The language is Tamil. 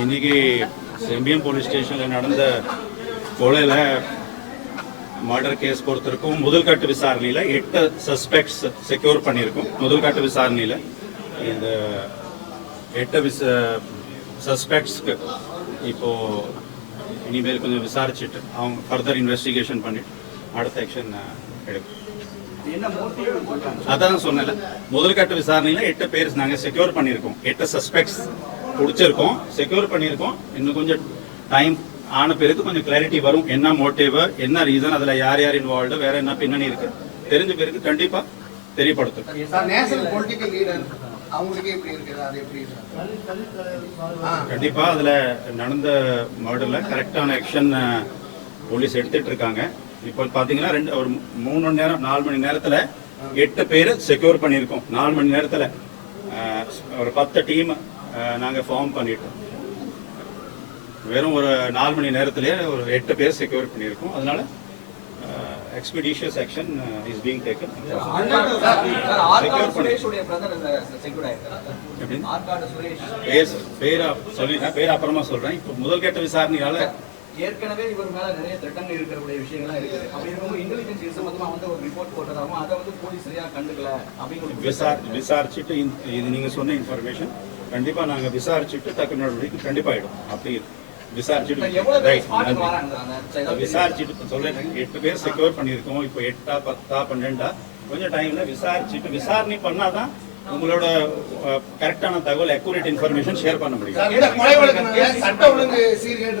இன்னைக்கு செம்பியம் போலீஸ் ஸ்டேஷனில் நடந்த கொலையில் மர்டர் கேஸ் பொறுத்திருக்கும். முதல்கட்டு விசாரணையில் எட்டு சஸ்பெக்ட்ஸ் செக்யூர் பண்ணியிருக்கோம். முதல்கட்டு விசாரணையில் இந்த எட்டு விச சஸ்பெக்ட்ஸ்க்கு இப்போ இனிமேல் கொஞ்சம் விசாரிச்சுட்டு அவங்க ஃபர்தர் இன்வெஸ்டிகேஷன் பண்ணிட்டு அடுத்த ஆக்ஷன் எடுக்கும். அதான் சொன்னேன்ல. முதல்கட்ட விசாரணையில எட்டு பேர் நாங்க செக்யூர் பண்ணியிருக்கோம். எட்டு சஸ்பெக்ட்ஸ் பிடிச்சிருக்கோம் செக்யூர் பண்ணியிருக்கோம். இன்னும் கொஞ்சம் டைம் ஆன பிறகு கொஞ்சம் கிளாரிட்டி வரும். என்ன மோட்டிவ் என்ன ரீசன் அதுல யார் யார் இன்வால்வ்டு வேற என்ன பின்னணி இருக்கு. தெரிஞ்ச பிறகு கண்டிப்பா தெரியப்படுத்தும். கண்டிப்பா அதுல நடந்த மர்டர்ல கரெக்டான ஆக்ஷன் போலீஸ் எடுத்துட்டு இருக்காங்க. இப்போ பாத்தீங்கன்னா ரெண்டு ஒரு மூணு மணி நேரம் நாலு மணி நேரத்துல எட்டு பேர் செக்யூர் பண்ணியிருக்கோம். நாலு மணி நேரத்துல ஒரு பத்து டீம் நாங்க ஃபார்ம் பண்ணிட்டோம். வெறும் ஒரு நாலு மணி நேரத்திலே ஒரு எட்டு பேர் செக்யூர் பண்ணியிருக்கோம். அதனால expeditious action is being taken secure Suresh. பேர் பேர் சொல்லிட்டேன் பேர் அப்புறமா சொல்றேன். இப்போ முதல் கட்ட விசாரணையால ஏற்கனவே இவர் மேல நிறைய த்ரெட்டன் இருக்கக்கூடிய விஷயங்கள்லாம் இருக்குது. அப்படி இருக்கும்போது இன்டெலிஜென்ஸ் இது சம்பந்தமா வந்து ஒரு ரிப்போர்ட் போட்டதாகவும் அதை வந்து போலீஸ் சரியா கண்டுக்கல விசார் விசாரிச்சுட்டு இது நீங்க சொன்ன இன்ஃபர்மேஷன் கண்டிப்பா நாங்க விசாரிச்சுட்டு தக்க நடவடிக்கை கண்டிப்பா ஆயிடும் அப்படி விசாரிச்சுட்டு விசாரிச்சுட்டு சொல்றேன். எட்டு பேர் செக்யூர் பண்ணியிருக்கோம். இப்போ எட்டா பத்தா பன்னெண்டா கொஞ்சம் டைம்ல விசாரிச்சுட்டு விசாரணை பண்ணாதான் உங்களோட கரெக்டான தகவல் அக்யூரேட் இன்ஃபர்மேஷன் ஷேர் பண்ண முடியும். சட்ட ஒழுங்கு சீர்கேடு